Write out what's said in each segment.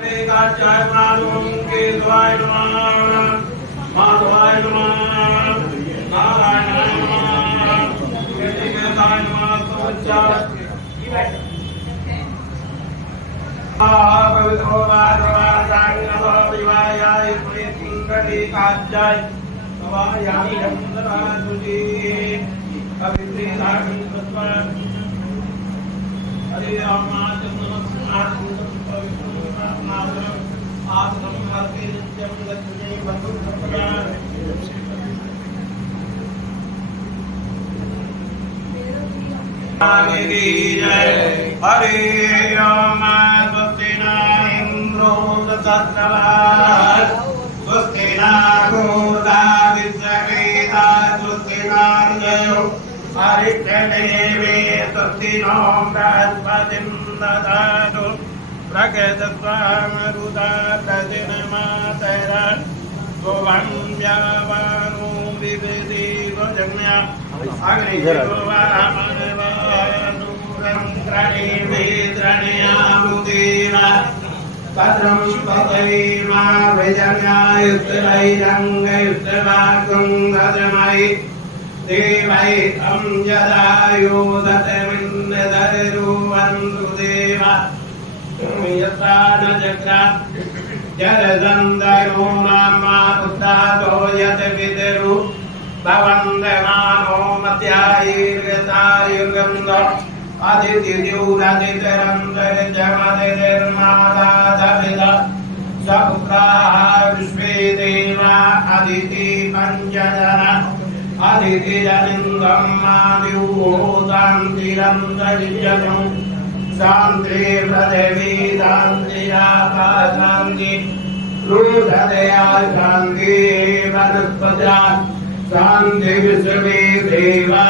काचाय प्राणों के द्वाय नमः माधवाय नमः नारायणाय नमः केदाय नमः सोचार पवित्रो वाद्रवादाय विवायाय प्रेतिंगली काचाय नवायामि चंद्रासुजी पवित्री धारण तत्व हरि राम चंद्र हरे राम स्वस्ति न इंद्रो दशरथः स्वस्ति न गोदा विश्ववेदा स्वस्ति नर्ययो हरिष्ठदेवे स्वस्ति नो बृहस्पतिं ददातु प्रकृतस्वामरुदातजनमातरा गोवन्द्यावानो विविधिवजन्या अग्निजोवामनवानुरं त्रणीवेद्रणयामुदीरा कत्रं पतैमा विजन्यायुस्तरैरङ्गयुस्तवाकुं ददमयि देवै तं यदायुदतमिन्ददरुवन्तु देवा यथा न जग्रात् जलदन्दयो नामा उद्धातो यत् विदरु भवन्दमानो मत्यायुर्गतायुर्गन्ध अदितिद्युरदितरन्दरजमदिर्मादादविद सपुत्राः विश्वे देवा अदिति पञ्चजन अदितिजनिन्दं मादिवोदां तिरन्दरिजनं शांति पृथ्वी शांति आकाश शांति रुद्रदया शांति वनस्पत्या शांति विश्वे देवा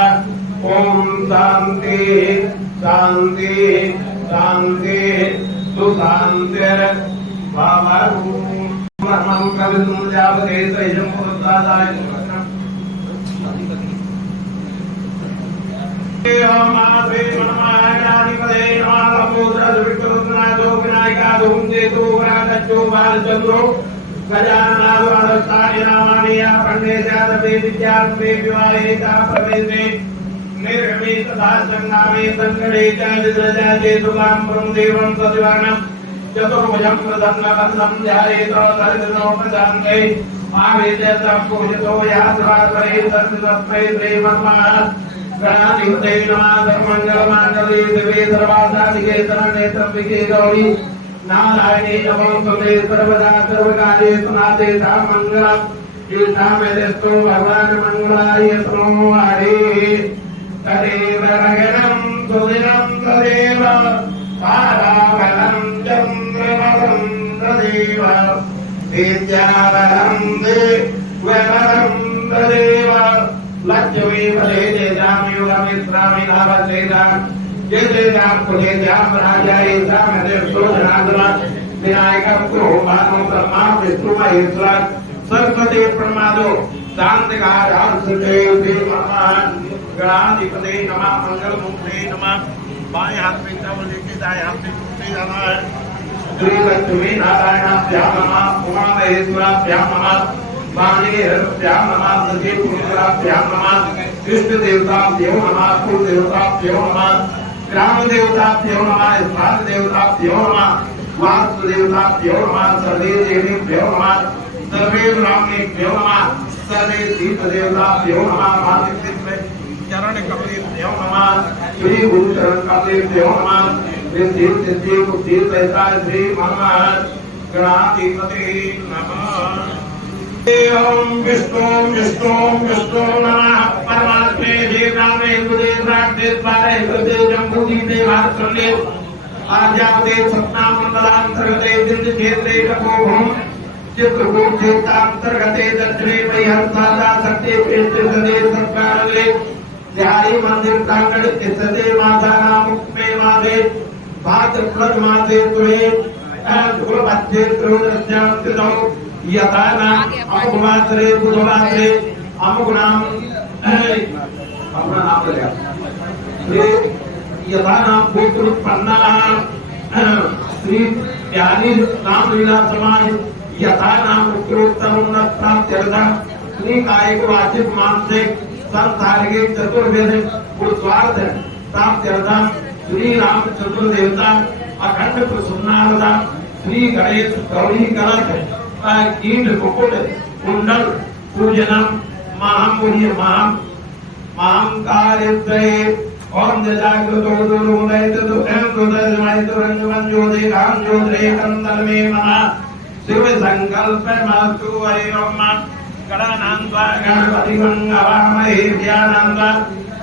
ओम शांति शांति शांति सुशांतिर भवतु मम कवितुं जावते तैजं पुरुषादाय ओम आदि मनमायाधिपते नमः समुद्रविष्णुनाथो विनायकाधुं देतो वरादच्चो बालचंद्रो गजाननाथानि नामानि या पंडेशादपि विद्यार्थे विवाहेता प्रवेशे निर्गमे तथा संगामे संकटे च विद्रजाते सुगां ब्रह्मदेवं सदिवानं चतुर्भुजं प्रसन्नवदनं ध्यायेत सर्वलोकशान्ते आवेद्यतं पूजितो यात्रापरे सर्वतस्मै श्रीमन्मः गणाधिपते नमः धर्ममंगलमांगल्ये दिव्ये सर्वासाधिके शरण्ये त्र्यंबके गौरी नारायणे नमोस्तुते सर्वदा सर्वकार्येषु नाथे मंगलम् ईशामेस्तु भगवान् मंगलाय तनो हरे तदेव रगणं सुदिनं तदेव ताराबलं चन्द्रबलं तदेव विद्याबलं देवबलं तदेव लक्ष्मी पदे तेजाम युगमित्रामि लाभसेदाम ये तेजाम कुले जाम राजाये जाम देवतो जनार्दन विनायकं क्रोमानो ब्रह्मा विष्णु महेश्वर सरस्वती प्रमादो शांतिकार हर्षदेव देवमान गणाधिपते नमः मंगलमूर्ते नमः बाएं हाथ में चावल लेके दाएं हाथ में कुर्सी जाना है श्री लक्ष्मी नारायणाभ्याम नमः उमा महेश्वराभ्याम नमः वाणीभ्याम नमः सजीवपुत्राभ्याम नमः इष्ट देवताभ्यो नमः कुल देवताभ्यो नमः ग्राम देवताभ्यो नमः स्थान देवताभ्यो नमः वास्तु देवताभ्यो नमः सर्वे देवीभ्यो नमः सर्वे ब्राह्मणेभ्यो नमः सर्वे तीर्थ देवताभ्यो नमः मातृ चरण कमलेभ्यो नमः श्री गुरु चरण कमलेभ्यो नमः सिद्धि सिद्धि बुद्धि सहसा श्री नमः गणाधिपते नमः ओम विष्णु विष्णु विष्णु नमः परमात्मे देवनामे गुरुदेव राक्षस पारे गुरुदेव जम्बूदि देवासुरने आजाते सपना मंडलांतर्गते दिव्य क्षेत्रे तपोभूम चित्रकूट क्षेत्रांतर्गते दक्षिणे वैहंसादा शक्ति पीठ सदे सरकारले ध्यारी मंदिर प्रांगण स्थिते माता नाम में माते भाद्रपद मासे तुहे धूल मध्य त्रयोदश्यां स्थितौ यथा नाम अमुकमात्रे बुधवात्रे अमुक नाम अपना नाम ले यथा नाम भूतृपन्ना श्री ज्ञानी नाम लीला समाज यथा नाम उत्तरोत्तर उन्नत प्राप्त्यर्थम श्री कायिक वाचिक मानसिक संसारिक चतुर्वेद पुरुषार्थ प्राप्त्यर्थम श्री राम चतुर्देवता अखंड प्रसन्नारदा श्री गणेश गौरी कलश कीट मुकुट कुंडल पूजनम महामुनि महांकार्यत्रये ओम जजाग्रतो दुरुदैतो दुर्गैतो रंगवंजोदे कामजोदरे कंदल में महा शिव संकल्प मास्तु हरि ओम गणानान्वा गणपति मंगवामहे ध्यानान्वा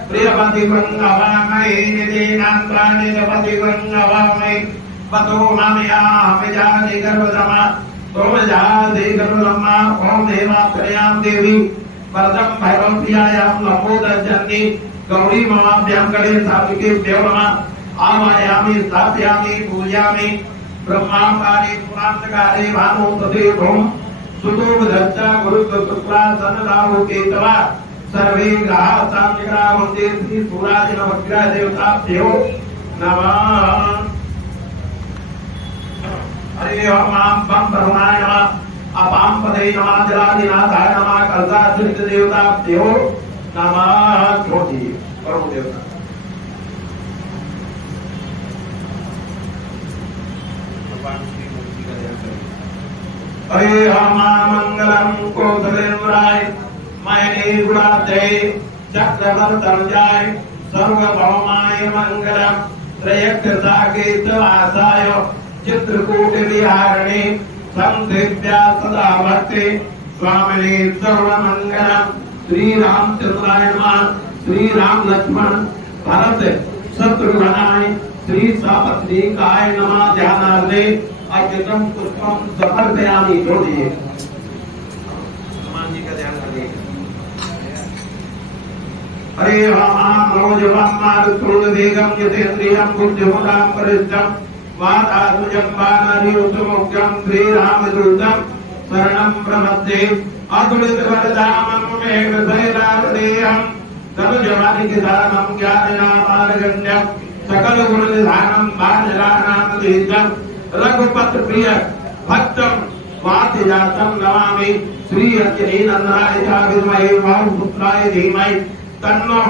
प्रियपति मंगवामहे निदेनान्वा निजपति मंगवामहे पतो मामया हमेजादि गर्भदमा तोमजादि गर्भदमा ओम देवात्रयाम देवी परदम भैरव प्रियायाम नमो दज्जन्ति गौरी ममाभ्याम गणे सात्विके देवनमः आवायामि स्थापयामि पूजयामि ब्रह्मांगानि पुरांतकारे भानुपते भूम सुतो धच्चा गुरुत्व शुक्ला सन्नदाहो केतवा सर्वे ग्रहा साम्यग्रामन्ते श्री सूराजिन वग्रह देवताभ्यो नमः हरे ओम बम ब्रह्माय नमः अपाम पदे नमः जलादिनाथाय नमः कलशाश्रित देवताभ्यो नमः ज्योति परम देवता हरे राम मंगलम कोसलेन्द्राय मयने गुणात्रे चक्रवर्तनजाय सर्वभौमाय मंगलम त्रयक्षसाकेत वासाय चित्रकूट विहारणे संदिव्या सदा भक्ति स्वामिने सर्वमंगलम श्री रामचंद्राय नमः श्री राम लक्ष्मण भरत शत्रुघ्नाय श्री सापत्नीकाय नमः ध्यानार्थे अर्घ्यम पुष्पम समर्पयामि जोड़िए हनुमान जी का ध्यान करिए हरे राम मनोजवम मारुतुल वेगम यतेन्द्रियम बुद्धिमताम परिष्टम वातात्मजं वानरियुतमुख्यं श्री रामदूतं शरणं प्रपद्ये अतुलित वरदामं मे हृदयदावदेयं तनुजवानिकिदानं ज्ञाननामार्गण्यं सकल गुणनिधानं भाजरानां देशं रघुपति प्रिय भक्तम वातिजातं नमामि श्री अंजनी नंदनाय च विद्महे वायुपुत्राय धीमहि तन्नो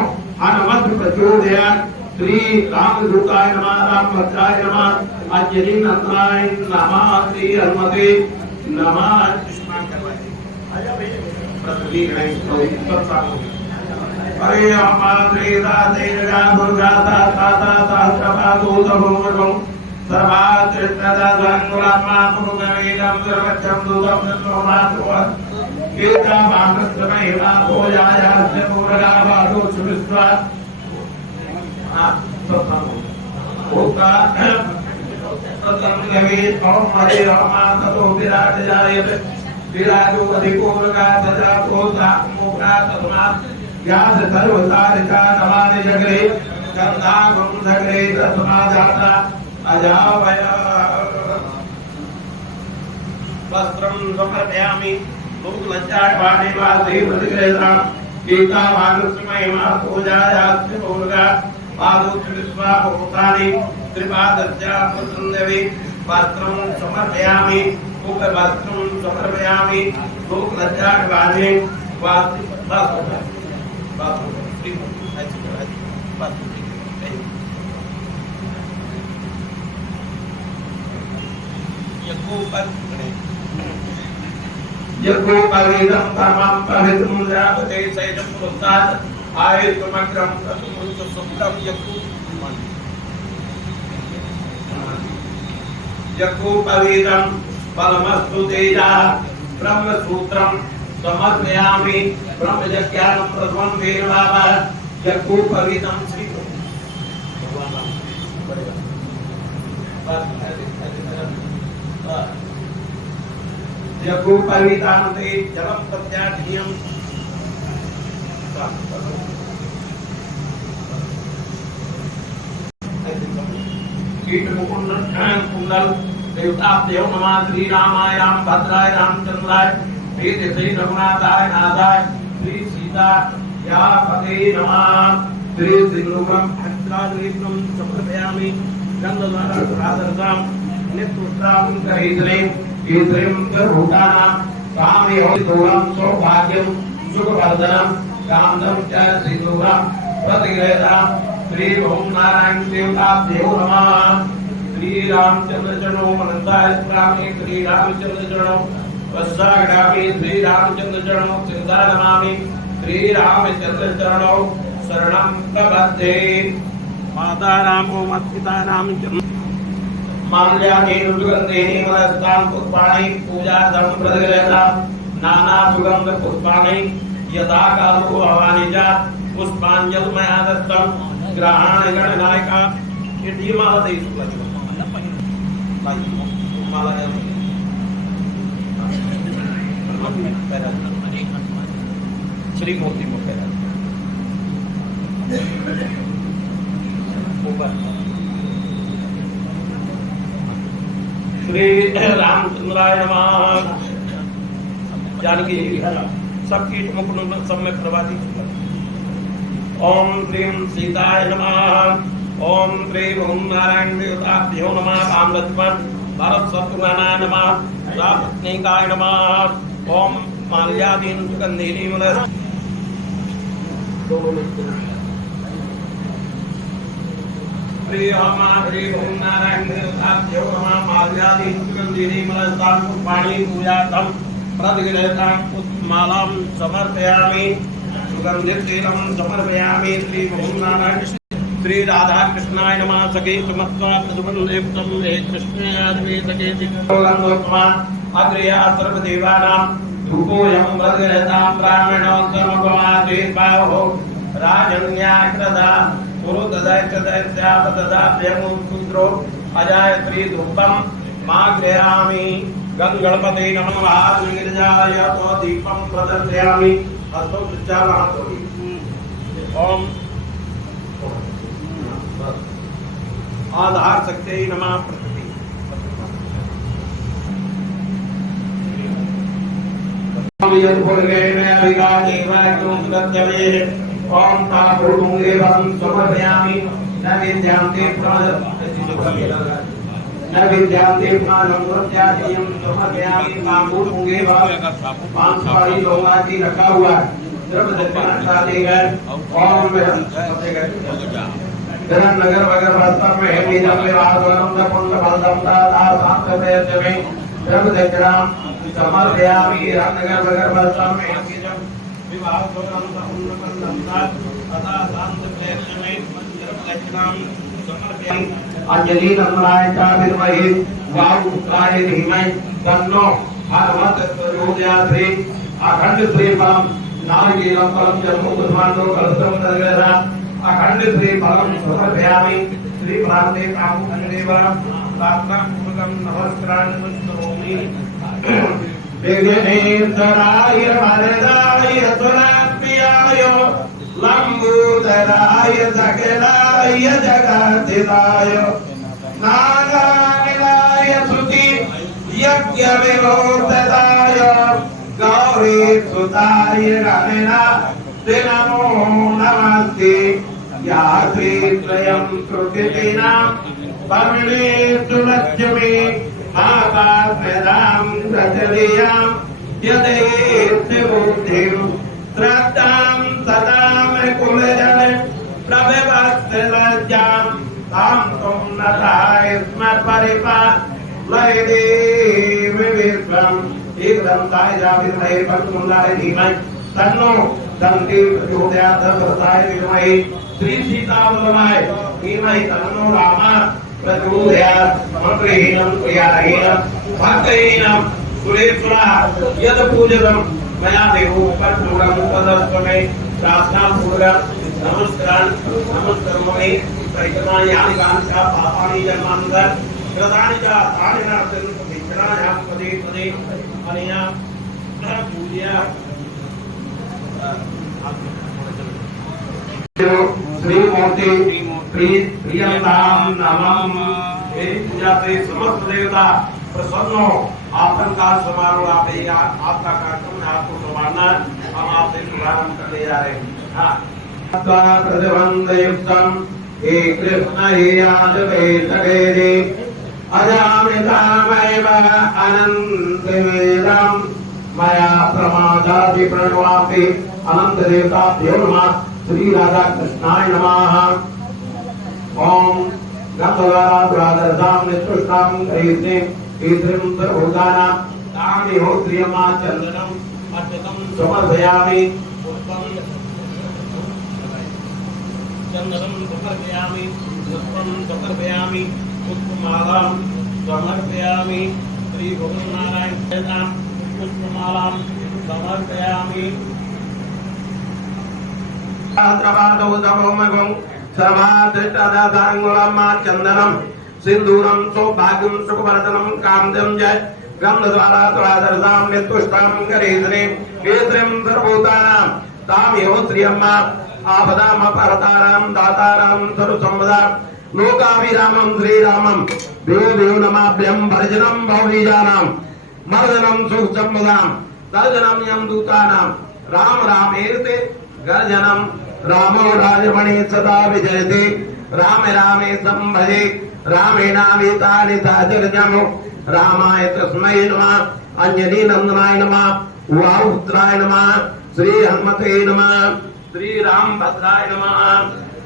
हनुमत् प्रचोदयात् श्री रामदूताय नमः रामभद्राय नमः अंजनी नंदनाय नमः श्री हनुमते नमः कृष्णा करवाइए प्रति हरे राम श्री राधे राम दुर्गा ताता सहस्रपादोतमोमो सर्वात्रितदा संगुलामा पुरुगवेदं सर्वच्छं दूतं तन्नोमातुः कीर्ता मानसमय मातो यायास्य पुरगा वादो सुविश्वा ओका तत्संगवे ओम हरे राम ततो विराट जायते विराजो अधिकोरगा सदा कोसा मोगा तस्मा व्यास सर्वसारिका नमानि जगरे गंधा गुंधगरे तस्मा जाता अजावय वस्त्रं समर्पयामि लोकलज्जापाणे वासे प्रतिग्रहणां गीता भागवतमय पूजायास्य पूर्गा पादोक्ष विश्वाभूतानि त्रिपादस्या प्रसन्नवे वस्त्रं समर्पयामि उपवस्त्रं समर्पयामि लोकलज्जापाणे वासे यज्ञोपवीतं परमं पवित्रं रावते सैनं पुरुषात् आयुष्मग्रं तत्मुक्त सुप्तं यज्ञोपवीतं परमस्तु तेजा ब्रह्मसूत्रं समर्पयामि ब्रह्मज्ञानं प्रथमं वेदभावः यज्ञोपवीतं श्री यज्ञोपवीतान्ते जलं प्रत्याधियं कीट कुंडल देवताभ्यो नमः श्री रामाय राम भद्राय रामचंद्राय वेद श्री रघुनाथाय नाथाय श्री सीता या पते नमः श्री सिंधुवं भद्राद्रीपं समर्पयामि गंधद्वारा राधरतां नित्युत्तम करीद्रे ईद्रिम करूटाना कामयोगम सौभाग्यम सुखवर्धनम कामदम च सिंधुरम प्रतिग्रहता श्री ओम नारायण देवताभ्यो नमः। श्री रामचंद्र चरणों मनंताय प्रामे श्री रामचंद्र चरणों वत्सागणामि श्री रामचंद्र चरणों सिद्धा नमामि श्री रामचंद्र चरणों शरणं प्रपद्ये। माता रामो मत पिता राम माल्यानि सुगंधेनि वनस्तां पुष्पाणि पूजा संप्रदयता नाना सुगंध पुष्पाणि यदा कालो भवानि च पुष्पांजलिमया दत्तं ग्रहण गणनायका इति माला दे माला श्री मूर्ति मुखेरा श्री रामचंद्राय नमः। जानकी सब कीट मुकुट सब में प्रवादी। ओम श्रीं सीताय नमः। ओम श्री ओम नारायण देवताभ्यो नमः। कामदत्तम भारत शत्रुघ्नाय नमः। रामपत्नीकाय नमः। ओम माल्यादीन सुगंधीनि मूलः श्री ओम नारायण देवताभ्यो नमः। माल्यादीन सुगंधीनि मूलः पुष्पाणि पूजार्थं प्रतिगृह्यतां पुष्पमालां समर्पयामि सुगंधित तेलं समर्पयामि। श्री ओम नारायण श्री राधा कृष्णाय नमः। सखे सुमत्वा प्रसुबन्धेक्तं हे कृष्णयादवे सखे दिक्खोगन्धोत्तमा अग्रया सर्वदेवानां धूपोऽयं प्रतिगृह्यतां ब्राह्मणो समभवादेवाहो राजन्याकृता पुरुददैत्यदैत्यापददाभ्यमुद्रो अजाय श्री धूपं माग्रयामि। गंगणपते नमः। गिरिजाय तो दीपं प्रदर्शयामि। हस्तौ प्रचालयामि। ओम आधार शक्ति नमः। ओम तापुरुंगे वं समर्पयामि। न विद्यांते नविद्यांते प्राणं प्रत्यादियं समर्पयामि। तापुरुंगे वं पांचवाड़ी लोमाजी रखा हुआ है। द्रव्य दक्षिणा देगा। ओम नगर वगर बस्तर में है बीजम में राजवरम द पुण्य बलदम दाता शांत प्रयत्न में द्रव्य दक्षिणा समर्पयामि। नगर वगर बस्तर में है बीजम विवाह वरम द पुण्य बलदम दाता शांत प्रयत्न में द्रव्य दक्षिणा समर्पयामि। अंजलि नमनाय च विद्महे वायुपुत्राय धीमहि तन्नो हनुमत् प्रचोदयात्। अखंड श्री फलम नारिकेलम फलम जन्मोपस्मानो कलशम तद्गरा अखंड श्री फलम समर्पयामि। श्री प्राप्ते कामुकदेव प्रार्थनापूर्वकं नमस्कारान् करोमि। विघ्नेश्वराय वरदाय सुरात्म्याय लंबोदराय सकलाय जगद्धिताय नागानिलाय स्तुति यज्ञ विभूषिताय गौरी सुताय गणनाथ नमो नमस्ते। या श्रीत्रयं प्रकृतीनां वर्णेषु लक्ष्मी माता प्रदां प्रचलियां यदेति बुद्धिं श्रद्धां सदां कुलजन प्रविभक्ति लज्जां तां त्वं नताय स्म परिपालय देवि विश्वम्। एकदम ताय जाविद्महे वक्रतुण्डाय धीमहि तन्नो दन्ति प्रचोदयात्। प्रसाय विद्महे श्री सीतावल्लभाय धीमहि तन्नो रामः प्रचोदयात्। मंत्रहीनं क्रियाहीनं भक्तहीनं सुरेश्वरः यद् पूजितं मया देवो परमं तदस्तु मे प्रार्थनापूर्वकं नमस्करोमि। परिक्रमायानि कांक्षा पापानि जन्मान्तराणि कृतानि च तानि नार्तं प्रदक्षिणायां पदे पदे अनया पूज्या श्री मूर्ति प्रियतां नमः। मेरी पूजा से समस्त देवता प्रसन्न हो। आपन का समारोह आप आपका कार्यक्रम है, आपको संभालना है। हम आपसे शुभारंभ करने जा रहे हैं। प्रतिबंध युक्तम हे कृष्ण हे यादवे सगेरे अजामितामेव अनन्तवेदं मया प्रमादादि प्रणवापि अनन्तदेवताभ्यो नमः। श्री राधा कृष्णाय नमः। ओम गंधर्वादरादरसां निष्ठुष्टां करीते ईश्वरं सर्वभूतानां तानि होत्रियमा चंदनं अर्पितं समर्पयामि। पुष्पं चंदनं समर्पयामि। पुष्पं समर्पयामि। पुष्पमालां समर्पयामि। श्री भगवानारायण देवतां पुष्पमालां समर्पयामि। आद्रवादोदमोमगं सर्वादृष्टादातांगुलम्मा चंदनं सिंदूरं सौभाग्यं सुखवर्धनं कामदं जय गंधद्वारा तुरादरसां नित्युष्टां करेद्रे केन्द्रं सर्वभूतानां तामेव श्रियम्मा आपदामपहर्तारां दातारां सर्वसंपदां लोकाभिरामं श्रीरामं देव देव नमाभ्यं भर्जनं भवनीजानां मर्दनं सुखसंपदां तर्जनं यं दूतानां राम रामेति गर्जनं रामो राजमणि सदा विजयते राम रामे संभजे रामेणावेतानि साचर्यम् रामाय तस्मै नमः अंजनी नंदनाय नमः वायुपुत्राय नमः श्री हनुमते नमः श्री राम भद्राय नमः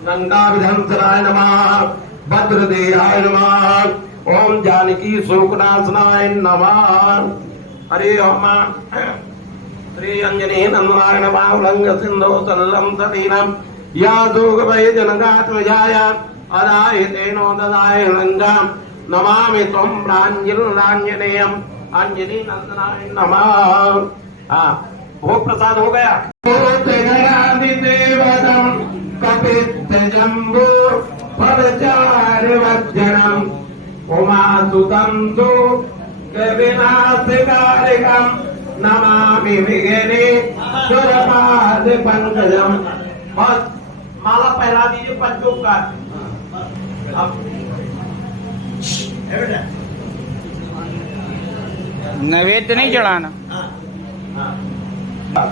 गंगा विधंसराय नमः भद्रदेहाय नमः ओम जानकी शोकनाशनाय नमः। हरे ओम श्री अंजनी नंदनाय नमः उल्लंघ सिंधु सल्लं सतीनं या दोगवै जनगात्मजाय अदायतेनो ददाय लंगां नमामि त्वं प्राञ्जलिराञ्जनेयम् अंजनी नंदनाय नमः। हाँ वो प्रसाद हो गया। देवदं कपित्थजम्बो फलचारुवज्जनम् उमासुतं तु विनाशकारिकं नमामि विघ्ने सुरपाद पंकजम। और माला पहला दीजिए पंचों का। नैवेद्य नहीं चढ़ाना।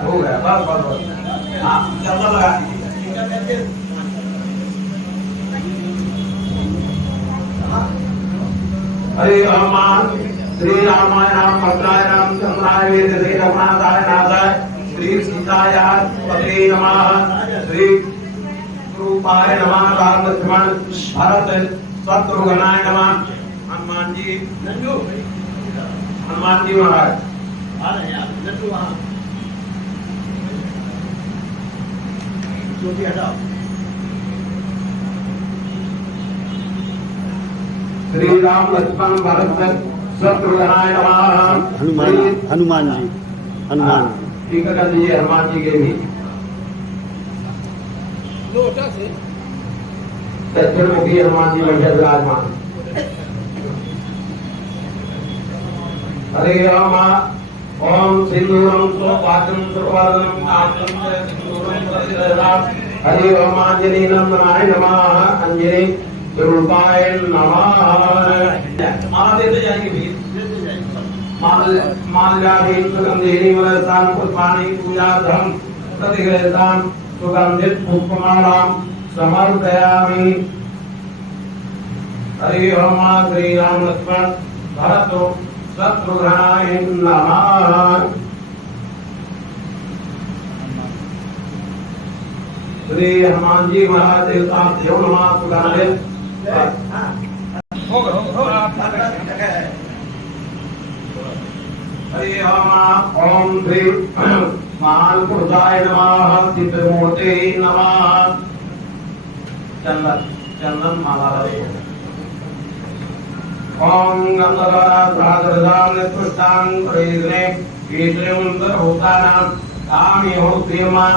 हो गया बस बस बस। हाँ चंदा लगा हरे राम श्री रामाय राम भद्राय रामचंद्राय वेदसे रघुनाथाय नाथाय श्री सीताय पते नमः श्री रूपाय नमः राम लक्ष्मण भरत शत्रुघ्नाय नमः। हनुमान जी महाराज श्री राम लक्ष्मण भरत शत्रुघ्नाय नमः। हनुमान जी ठीक कर दीजिए हनुमान जी के भी दक्षिण मुखी हनुमान जी बढ़िया विराजमान। हरे राम ओम सिंदूरं सौभाग्यं सर्ववर्धनं कामदं सिंदूरं प्रतिददात्। हरे राम अंजनी नंदनाय नमः अंजनी स्वरूपाय नमः। माला देते जाएंगे भी माल्याभि सुगंधेन वरदान पुष्पाणि पूजार्थं प्रतिगृहीतां सुगंधित पुष्पमालां समर्पयामि। हरे राम श्री राम लक्ष्मण भरत शत्रुघ्नाय नमः। श्री हनुमान जी महाराज देवता देव नमः सुगंधित। हरे राम ओम श्री महापुरुषाय नमः सिद्धमूर्ते नमः। चंदन माला ओम गंधर्वादरादरसां निष्ठुष्टां करेद्रे ईश्वरं सर्वभूतानां तामेव श्रियम्मा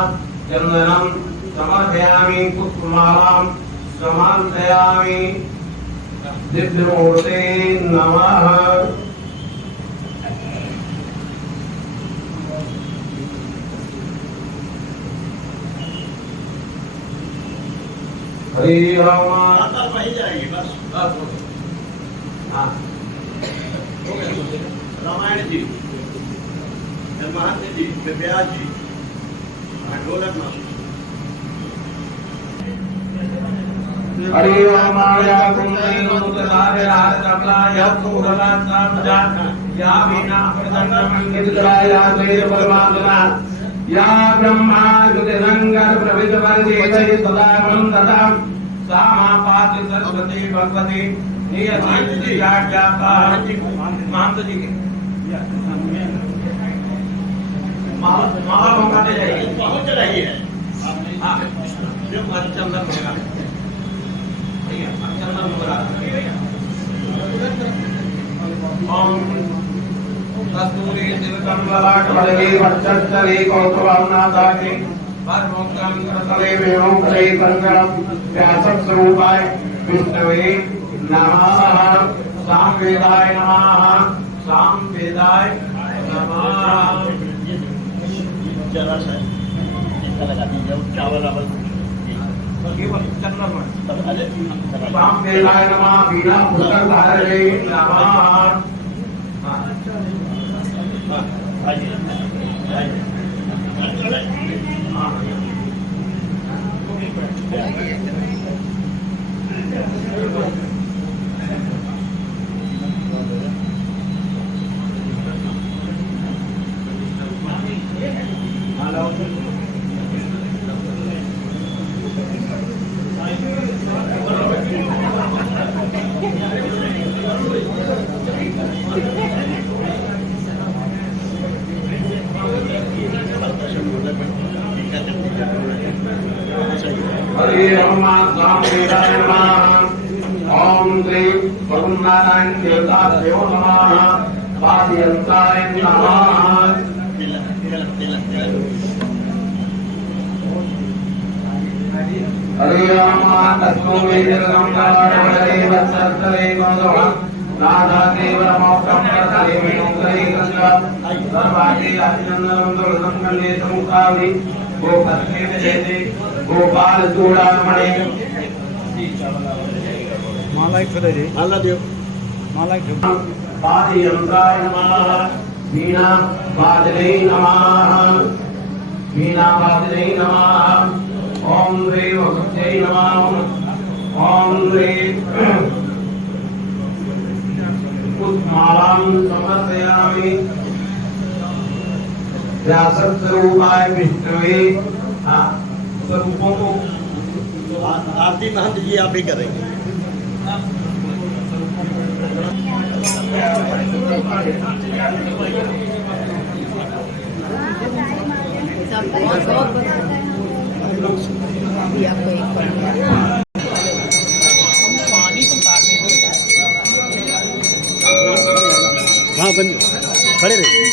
चंदनं समर्पयामि। पुष्पमालां समर्पयामि। सिद्धमूर्ते नमः। हरे राम जाएगी बस। रामायण जी महात्मा जी व्यास जी ढोलक हरि ओम आया कुंडली मुक्तारे राज कमला या पूर्णला सामजा या बिना प्रदंड मंगितराया तेज परमात्मा या ब्रह्मा जुतिरंगर प्रविद वर्जित सदा मंदतम सामा पाति सरस्वती भगवती नियति याज्ञा महंत जी के माला मंगाते जाइए बहुत चढ़ाइए हाँ चंदन मंगा चंदन मंगा ओम कस्तूरी तिलकम ललाट वलगे वक्षस्थले कौतुकमनादाके परमोक्तम करतले वेणुकले कंकणम व्यासक स्वरूपाय विष्णवे नमः सामवेदाय नमः सामवेदाय नमः जरा सा ऐसा लगा दीजिए चावल वावल सामवेदाय नमः बीना पुस्तक धारणे नमः हरि ओम सामवेदाय नमः ओम श्री वरुणनारायण देवताभ्यो नमः पादयन्ताय नमः हरि ओम तस्मै जगदम्बावरे वत्सले गोदो नादादेव मोक्षं प्रदे विमुक्तये गंगं सर्वादि अभिनंदनं दुर्गं कन्ये समुखावि गोपत्ने जयते गोपाल चूड़ामणि माला एक खड़े रे माला दियो माला एक पादयन्ताय नमः वीणा वादने नमः वीणा वादने नमः ओम ह्रीं वसुत्यै नमः ओम ह्रीं पुष्पमालां समर्पयामि व्यासस्वरूपाय विष्णवे स्वरूपों को आरती महंत जी आप ही करेंगे आपको एक हाँ बन खड़े रहे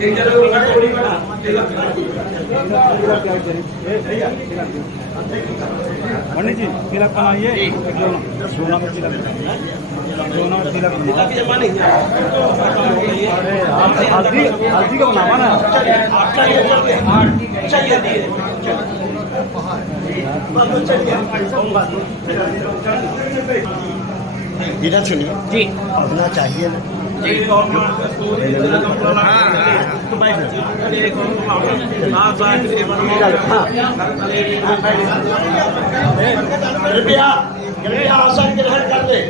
एक जगह उल्टा थोड़ी बना पंडित जी तिलक बनाइए सोना में तिलक सोना में तिलक अरे हल्दी हल्दी का बनावा ना इधर सुनिए जी होना चाहिए ना कृपया कृपया आसन ग्रहण कर ले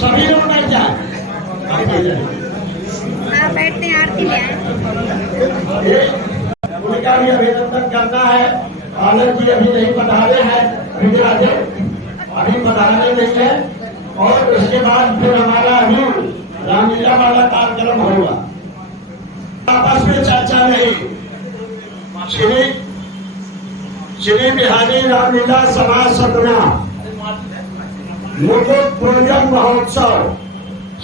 सभी लोग बैठ जाए हाँ बैठते हैं आरती ले आए उनका भी अभिनंदन करना है। आनंद जी अभी नहीं पधारे हैं, अभी पधारे नहीं है और उसके बाद फिर हमारा अभी रामलीला वाला कार्यक्रम होगा। आपस में चर्चा नहीं। श्री बिहारी रामलीला समाज सतना मुकुट पूजन महोत्सव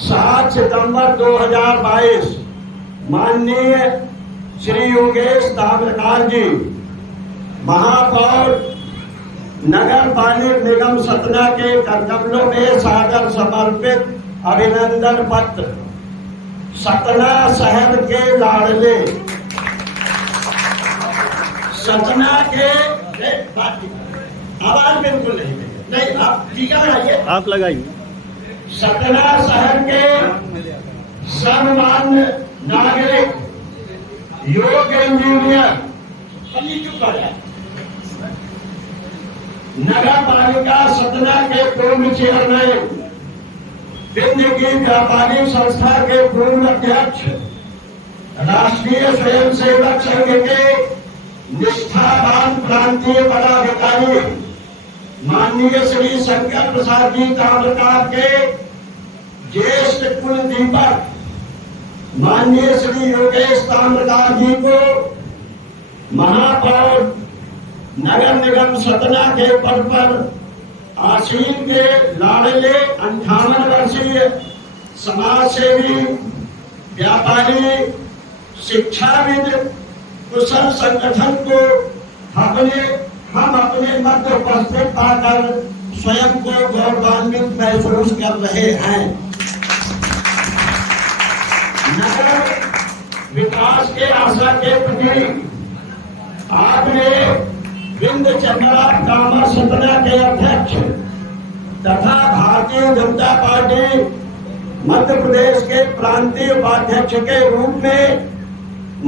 7 सितंबर 2022 माननीय श्री योगेश ताम्रकार जी महापौर नगर पालिका निगम सतना के करकमलों में सादर समर्पित अभिनंदन पत्र। सतना शहर के लाडले सतना के आवाज बिल्कुल नहीं आप टीका लगाइए आप लगाइए सतना शहर के सम्मान्य नागरिक योग इंजीनियर नगर पालिका सतना के पूर्व चेयरमैन विंध्य की व्यापारिक संस्था के पूर्व अध्यक्ष राष्ट्रीय स्वयंसेवक संघ के निष्ठावान प्रांतीय पदाधिकारी माननीय श्री शंकर प्रसाद जी ताम्रकार के ज्येष्ठ कुल दीपक माननीय श्री योगेश ताम्रकार जी को महापौर नगर निगम सतना के पद पर आसीन के लाडले 58 वर्षीय समाज सेवी व्यापारी शिक्षाविद कुशल संगठन को हम अपने मध्य उपस्थित पाकर स्वयं को गौरवान्वित महसूस कर रहे हैं। नगर विकास के आशा के प्रति आपने विंध्य चंद्रा कामर सतना के अध्यक्ष तथा भारतीय जनता पार्टी मध्य प्रदेश के प्रांतीय उपाध्यक्ष के रूप में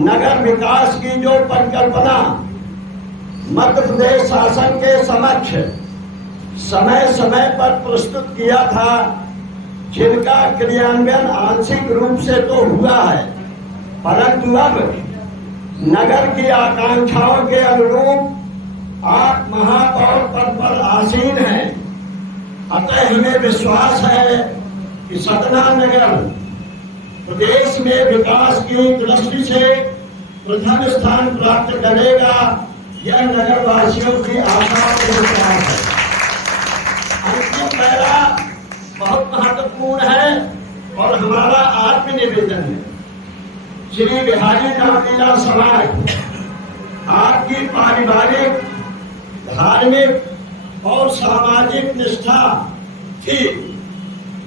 नगर विकास की जो परिकल्पना मध्य प्रदेश शासन के समक्ष समय समय पर प्रस्तुत किया था, जिनका क्रियान्वयन आंशिक रूप से तो हुआ है, परंतु अब नगर की आकांक्षाओं के अनुरूप आप महापौर पद पर आसीन हैं। अतः हमें विश्वास है कि सतना नगर प्रदेश में विकास की दृष्टि से प्रथम स्थान प्राप्त करेगा। यह नगर वासियों की आशा और विश्वास है। अंतिम पैरा बहुत महत्वपूर्ण है और हमारा आत्मनिवेदन है। श्री बिहारी रामलीला समाज आपकी पारिवारिक धार्मिक और सामाजिक निष्ठा थी।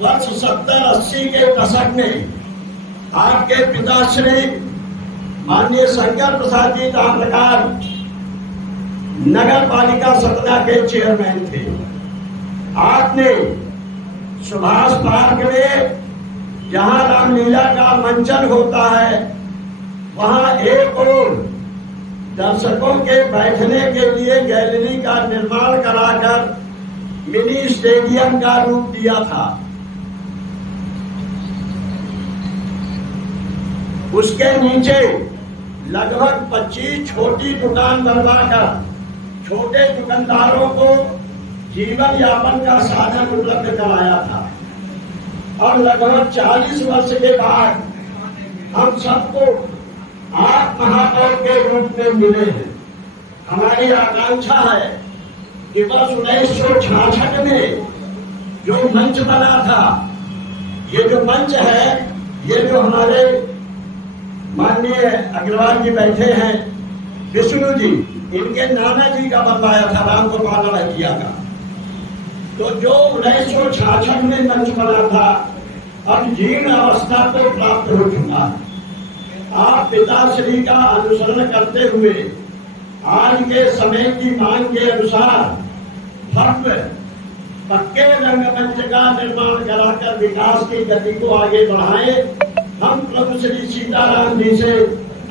वर्ष 70-80 के दशक में आपके पिताश्री माननीय शंकर प्रसाद जी ताम्रकार नगर पालिका सतना के चेयरमैन थे। आपने सुभाष पार्क में जहां रामलीला का मंचन होता है, वहां एक और दर्शकों के बैठने के लिए गैलरी का निर्माण कराकर मिनी स्टेडियम का रूप दिया था। उसके नीचे लगभग 25 छोटी दुकान बनवाकर छोटे दुकानदारों को जीवन यापन का साधन उपलब्ध कराया था। और लगभग 40 वर्ष के बाद हम सबको आप महापौर के रूप में मिले हैं। हमारी आकांक्षा है कि वर्ष 1966 में जो मंच बना था, ये जो मंच है, ये जो हमारे माननीय अग्रवाल जी बैठे हैं, विष्णु जी, इनके नाना जी का बनवाया था, राम गोपाल लड़किया का। तो जो 1966 में मंच बना था, अब जीर्ण अवस्था को प्राप्त हो चुका। आप पिताश्री का अनुसरण करते हुए आज के समय की मांग के अनुसार भव्य पक्के रंगमंच का निर्माण कराकर विकास की गति को आगे बढ़ाए। हम प्रभु श्री सीताराम जी से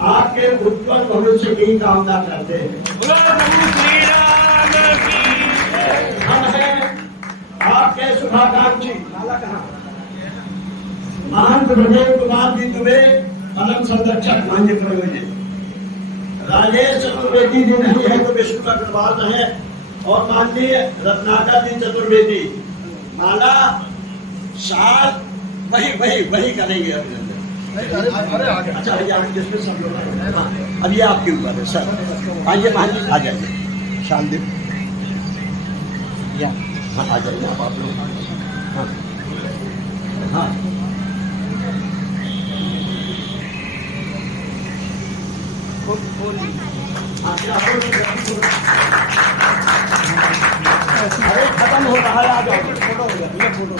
आपके उज्ज्वल भविष्य की कामना करते हैं। हम हैं आपके शुभाकांक्षी महंत ब्रजेश कुमार जी दुबे, पलम संरक्षक मान्य प्रयोजन। राजेश चतुर्वेदी जी नहीं है तो विष्णु अग्रवाल है, और माननीय रत्नाकर जी चतुर्वेदी, माला शाल वही करेंगे अभिनंदन। अच्छा जिसमें सब लोग, अब ये आपके ऊपर है सर। आइए महाजी आ जाइए, शाल दे, हाँ आ जाइए आप लोग। हाँ हाँ अरे खत्म हो रहा है, आ जाओ, फोटो हो गया, ये फोटो।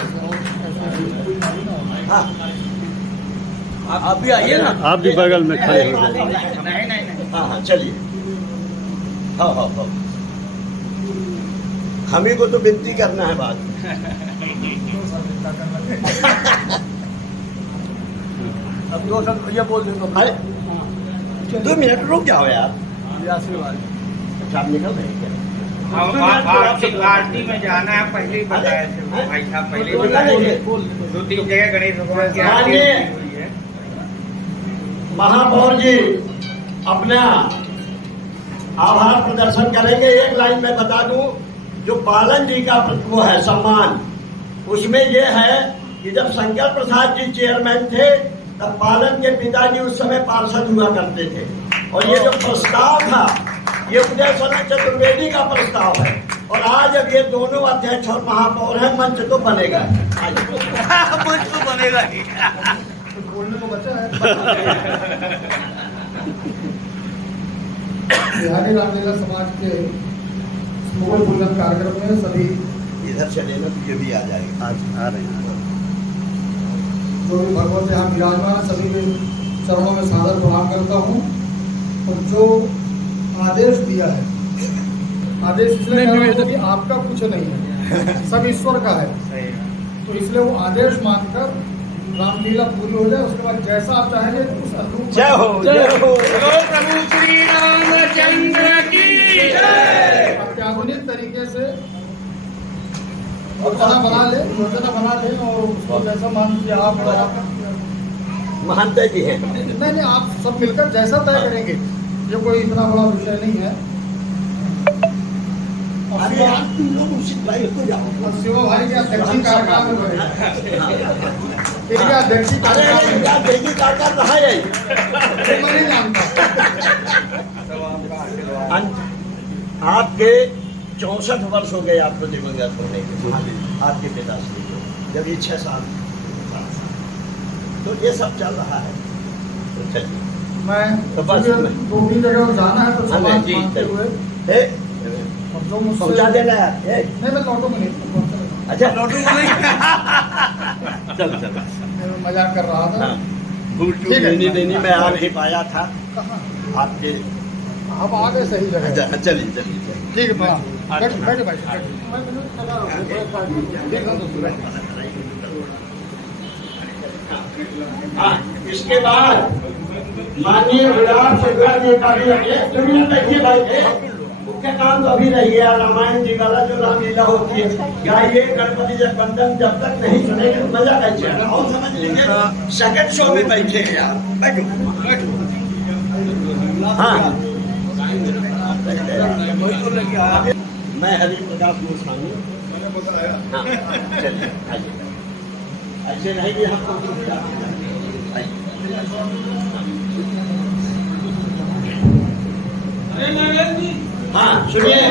हाँ आप भी आइए ना, आप भी बगल में खड़े हो जाइए। नहीं। हाँ चलिए। हाँ हमें को तो विनती करना है बात। अब 2 शब्द ये बोल देंगे। अरे 2 मिनट रुक जाओ यार। आशीर्वाद आप निकल रहे हैं क्या? आरती में जाना है, पहले ही बताया थे भाई साहब, पहले ही बताया थे। 2-3 जगह गणेश भगवान की आरती हुई है। महापौर जी अपना आभार प्रदर्शन करेंगे। एक लाइन में बता दूं, जो पालन जी का वो है सम्मान, उसमें ये है कि जब शंकर प्रसाद जी चेयरमैन थे, तब पालन के पिताजी उस समय पार्षद हुआ करते थे, और ये जो प्रस्ताव था, ये उदय शरण चतुर्वेदी का प्रस्ताव है, और आज अब ये दोनों अध्यक्ष और महापौर हैं, मंच तो बनेगा। मंच तो बनेगा ही। बोलने को बचा है। बिहारी रामलीला समाज के मुगल पूजन कार्यक्रम में सभी इधर चले ना, तो ये भी आ जाएगा। आज आ रहे हैं। जो भी भगवत यहाँ विराजमान है, सभी के चरणों में सादर प्रणाम करता हूँ। और जो आदेश दिया है, आदेश इसलिए कह रहा हूं कि आपका कुछ नहीं है, सब ईश्वर का है। तो इसलिए वो आदेश मानकर रामलीला पूरी हो जाए, उसके बाद जैसा आप चाहेंगे उस अनुरूप। जय हो, जय हो। प्रभु श्री रामचंद्र की जय। अत्याधुनिक तरीके से योजना बना ले और उसको जैसा मान लीजिए आप महंत जी हैं। नहीं, आप सब मिलकर जैसा तय करेंगे, ये कोई इतना बड़ा विषय नहीं है। अरे आप तुम लोग उसी भाई को जाओ। शिवा भाई के अध्यक्षी कार्यकाल में बने, इनके अध्यक्षी अरे अध्यक्षी कार्यकाल रहा है, मैं नहीं जानता। आपके 64 वर्ष हो गए आपको दिवंगत होने के, आपके पिताश्री को, जब ये 6 साल, तो ये सब चल रहा है। तो चलिए, मैं तो बस 2-3 जगह जाना है, तो समाज जी मानते हुए और जो मुझसे पहुंचा देना है। नहीं, मैं लौटू में नहीं, अच्छा लौटू नहीं। चल मैं मजाक कर रहा था। ठीक है, देनी मैं आ नहीं पाया था कहाँ आपके। आप आ गए सही जगह। चलिए ठीक है, बैठे भाई। हाँ, इसके बाद माननीय विराट शुक्ला जी का भी देखिए भाई, मुख्य काम तो अभी रही है रामायण जी वाला जो रामलीला होती है, क्या ये गणपति जब बंधन जब तक नहीं सुनेंगे तो मजा कैसे आएगा? और समझ लीजिए सेकंड शो में बैठे हैं यार, बैठो। हाँ, मैं हरि प्रकाश गोस्वामी। हाँ, चलिए आइए, ऐसे रहेंगे हम। हाँ सुनिए,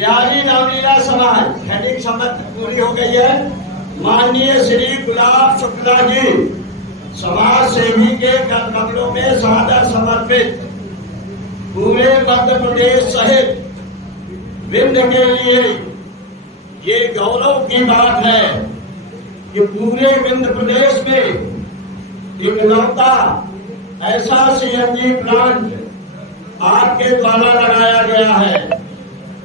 प्यारी नवलीला समाज खैनिक सम्मत पूरी हो गई है। माननीय श्री गुलाब शुक्ला जी समाज सेवी के कदमों में सादा समर्पित पूरे मध्य प्रदेश सहित विंध्य के लिए ये गौरव की बात है कि पूरे विंध्य प्रदेश में इकलौता ऐसा सीएनजी प्लांट आपके द्वारा लगाया गया है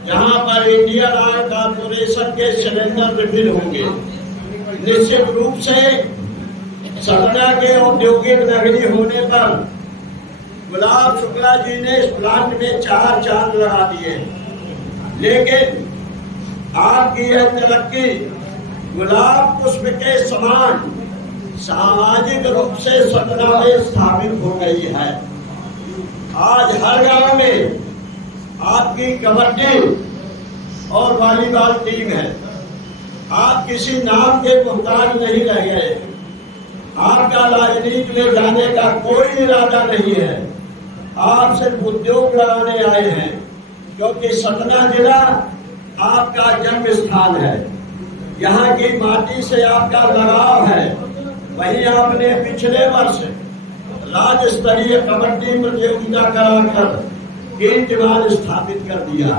जहां पर इंडियन ऑयल कॉर्पोरेशन के सिलेंडर रिफिल होंगे। निश्चित रूप से सतना के औद्योगिक नगरी होने पर गुलाब शुक्ला जी ने इस प्लांट में 4 चांद लगा दिए, लेकिन आपकी यह तरक्की गुलाब पुष्प के समान सामाजिक रूप से सतना में स्थापित हो गई है। आज हर गांव में आपकी कबड्डी और वॉलीबॉल टीम है। आप किसी नाम के मुहताज नहीं रह गए। आपका राजनीति में जाने का कोई इरादा नहीं है। आप सिर्फ उद्योग लगाने आए हैं, क्योंकि सतना जिला आपका जन्म स्थान है। यहाँ की माटी से आपका लगाव है। वहीं आपने पिछले वर्ष राज्य स्तरीय कबड्डी प्रतियोगिता कराकर कीर्तिमान स्थापित कर दिया।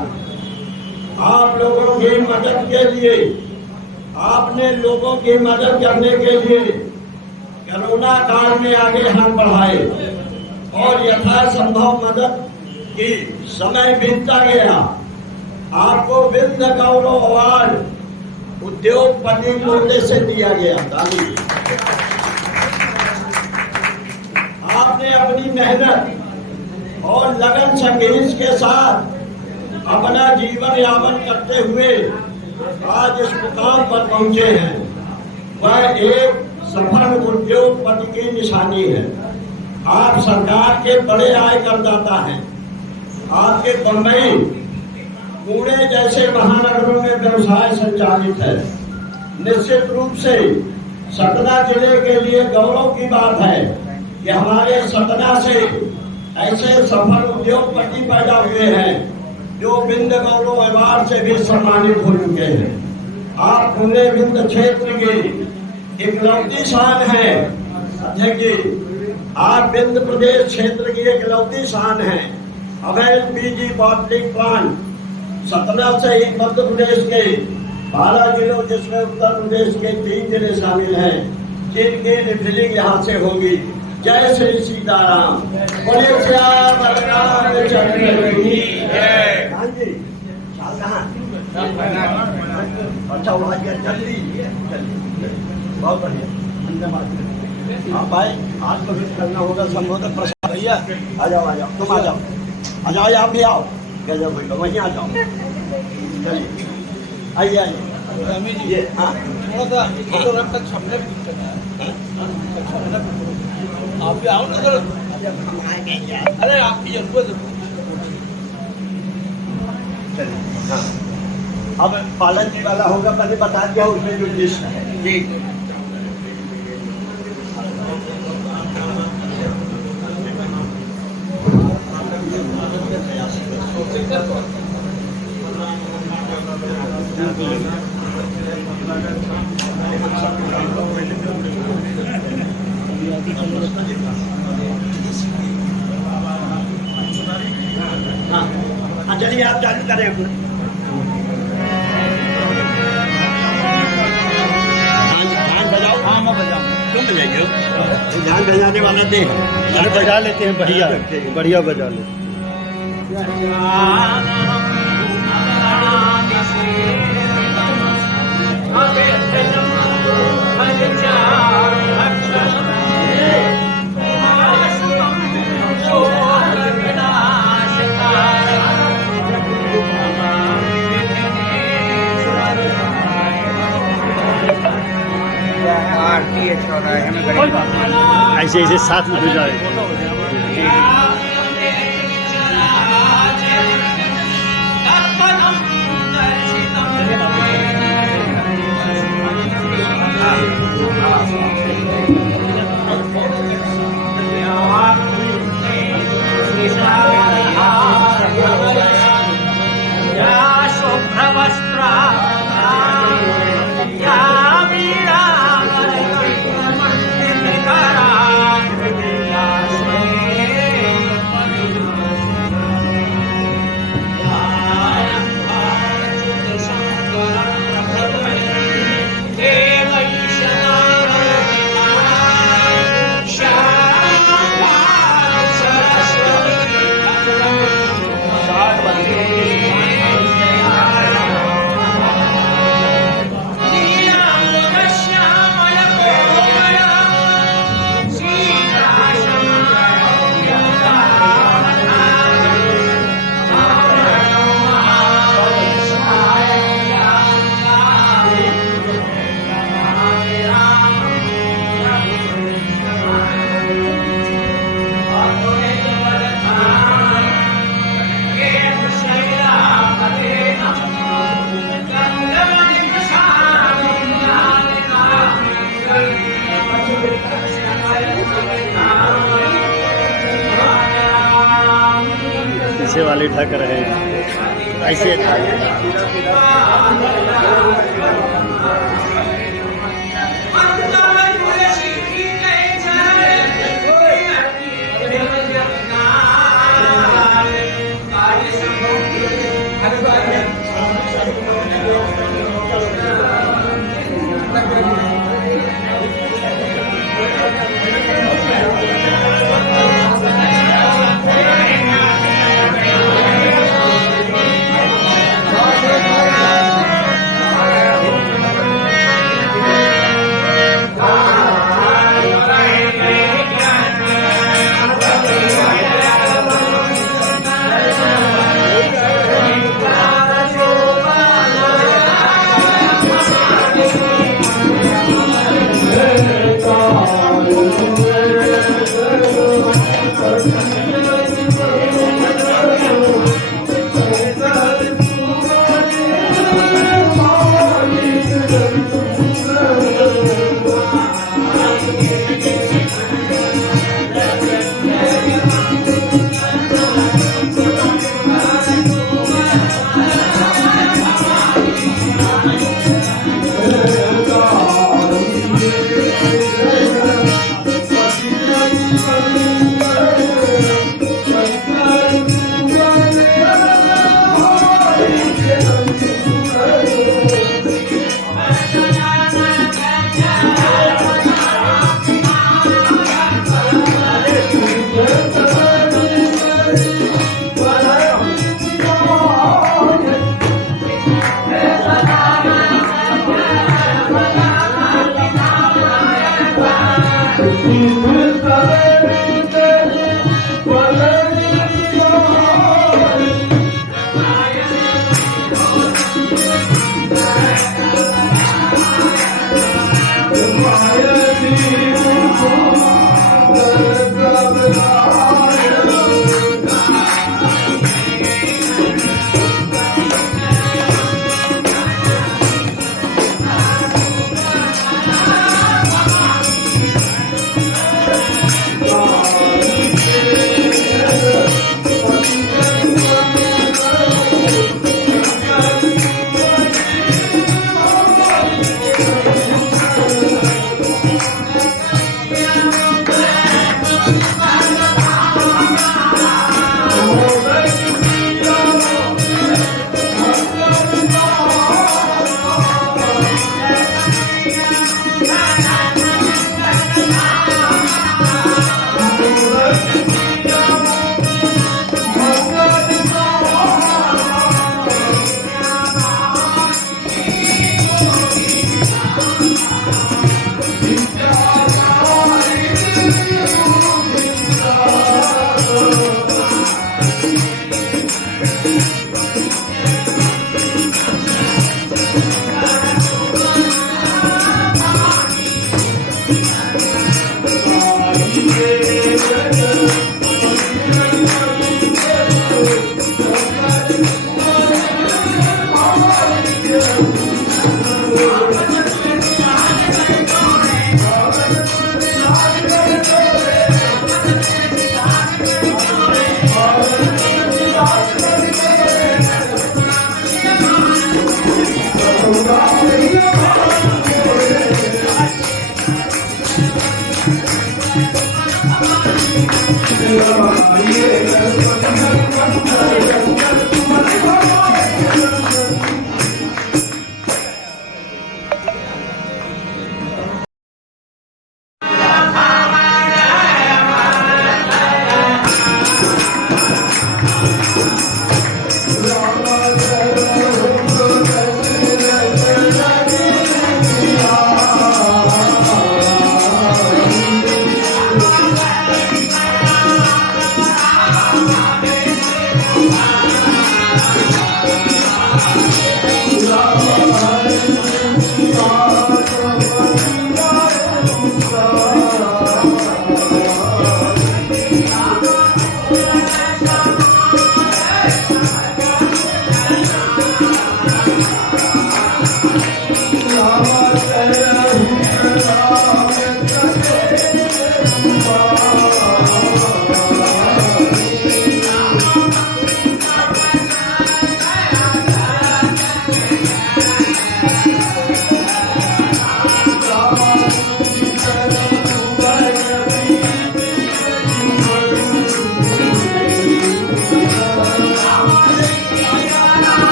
आप लोगों की मदद के लिए, आपने लोगों की मदद करने के लिए कोरोना काल में आगे हाथ बढ़ाए और यथासंभव मदद की। समय बीतता गया, आपको विंध्य गौरव अवार्ड उद्योगपति कोटे से दिया गया। आपने अपनी मेहनत और लगन संघर्ष के साथ अपना जीवन यापन करते हुए आज इस मुकाम पर पहुंचे हैं। वह एक सफल उद्योगपति की निशानी है। आप सरकार के बड़े आय करदाता हैं। आपके बम्बई पुणे जैसे महानगरों में व्यवसाय संचालित है। निश्चित रूप से सतना जिले के लिए गौरव की बात है कि हमारे सतना से ऐसे सफल उद्योगपति पैदा हुए हैं जो विंध्य गौरव अवार्ड से भी सम्मानित हो चुके हैं। आप पूरे विंध्य क्षेत्र की इकलौती शान है अध्यक्ष जी। आप विंध्य प्रदेश क्षेत्र की इकलौती शान है। अवैध बीजी बॉटलिंग प्लांट सतना से ही मध्य प्रदेश के 12 जिलों, जिसमें उत्तर प्रदेश के 3 जिले शामिल हैं, जिनकी रिफिलिंग यहाँ से होगी। जय श्री सीताराम। बोलिए श्याम रामचंद्र की जय। हाँ जी, अच्छा हुआ जल्दी बहुत बढ़िया। आप भाई आज को भी करना होगा संबोधन प्रसाद भैया। आ जाओ तुम आ जाओ आप भी आओ। क्या जाओ भैया वहीं आ जाओ। चलिए आइए ये हाँ आप भी आओ ना सर। अरे आपकी जरूरत है। चलिए हाँ अब पालन जी वाला होगा, पहले बता दिया उसमें जो लिस्ट है जी। हाँ चलिए आप चालू करें अपना। ध्यान बजाओ। हाँ मैं बजाऊँ। तुम बजाइए। ध्यान बजाने वाला दे। ध्यान बजा लेते हैं। बढ़िया बढ़िया बजा लेते हैं। ऐसे ऐसे साथ में हो जाए। या पैसे वाले ठग रहे हैं, ऐसे ठग।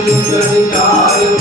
विचार